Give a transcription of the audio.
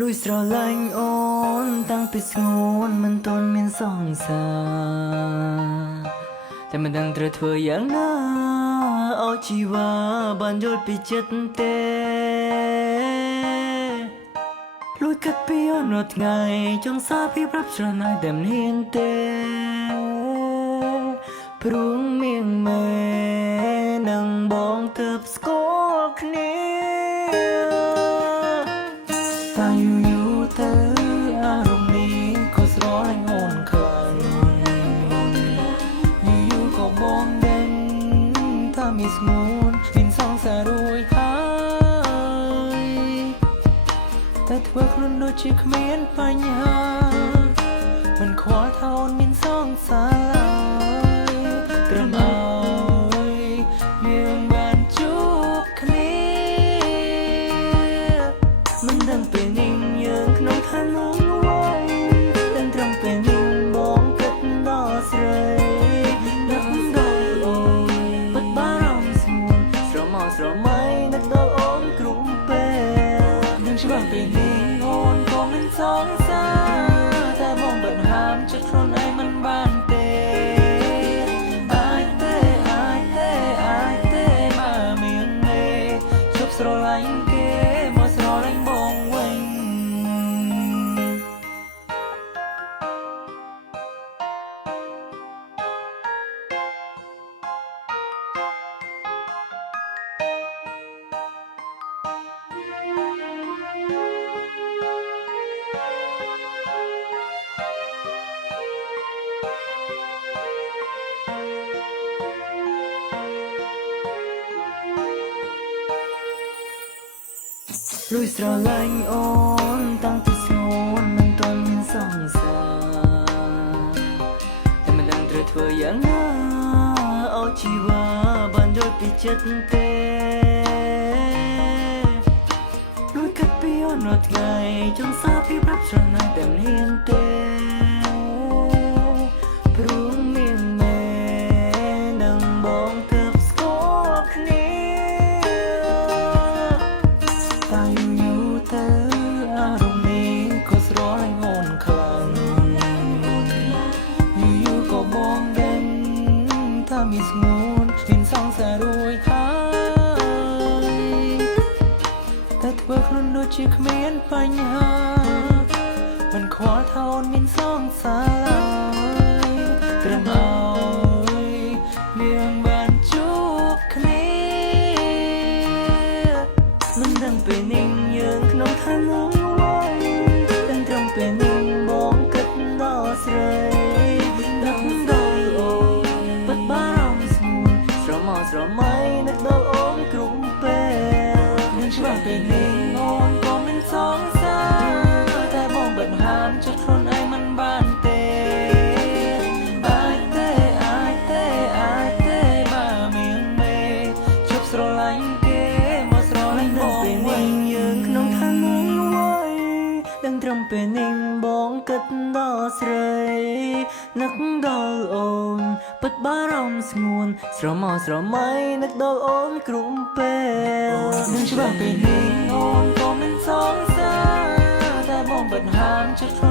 លួយស្រឡាញ់អូនតាំងពីស្ងួនមិនទាន់មានសង្សារតែមិនដឹងត្រូវធ្វើយ៉ាងណាឲ្យជីវ៉ាបានយល់ពីចិត្តទេលួយកាត់ពីអនុថ្ងៃចង់សារពីប្រាប់ស្រណោយតែមិនហ៊ានទេព្រោះមៀងមេនឹងបងទើបស្គាល់គ្នាតែយូរទៅអារម្មណ៍នេះក៏ស្រលាញ់អូនខ្លាំងយូរក៏បងដឹងថាមានស្ងួនមានសង្សាររួចហើយតែធ្វើខ្លួនដូចជាគ្មានបញ្ហាមិនខ្វល់ថាអូនមានសង្សារត្រឹមឲ្យយើងបានជួបគ្នាមិនដឹងពេលនេះយើងក្នុងឋានៈអ្វីតែត្រឹមពេលនេះបងគិតដល់ស្រីដឹងដល់អូនពិតបារម្ភស្មួនស្រមោស្រមៃនឹកដល់អូនគ្រប់ពេលនឹងច្បាស់ពេលនេះអូនក៏មិនសង្សារតែបងបិទហាមចិត្តខ្លួនឯងមិនបានទេស្រឡាញ់គេមកស្រឡាញ់បងវិញលួយស្រឡាញ់អូនតាំងពីស្ងួនមិនទាន់មានសង្សារតែមិនដឹងត្រូវធ្វើយ៉ាងណាឲ្យជីវ៉ាបានយល់ពីចិត្តទេលួយកាត់ពីអនុថ្ងៃចង់សារពីប្រាប់ស្រណោយតែមិនហ៊ានទេព្រោះមានមេនឹងបងទើបស្គាល់គ្នាតែយូរទៅអារម្មណ៍នេះក៏ស្រលាញ់អូនខ្លាំងយូរក៏បងដឹងថាមានស្ងួនមានសង្សាររួចហើយតែធ្វើខ្លួនដូចជាគ្មានបញ្ហាមិនខ្វល់ថាអូនមានសង្សារត្រឹមឲ្យយើងបានជួបគ្នាមិនដឹងពេលនេះយើងក្នុងឋានៈអ្វីតែត្រឹមពេលនេះបងគិតដល់ស្រីដឹងដល់អូនពិតបារម្ភស្មួនស្រមោស្រមៃនឹកដល់អូនគ្រប់ពេលនឹងច្បាស់ពេលនេះអូនក៏មិនសង្សារតែបងបិទហាមចិត្តខ្លួនឯងមិនបានទេបើមានមេជប់ស្រឡាញ់គេមកស្រឡាញ់បងវិញយើងក្នុងឋានៈអ្វីដឹងត្រឹមពេលនេះបងគិតដល់ស្រីនឹកដល់អូនពិតបារម្ភស្ងួនស្រមោស្រមៃនឹកដល់អូនគ្រប់ពេលនឹងច្បាស់ពេលនេះអូនក៏មិនសង្សារតែបងបិទហាមចិត្ត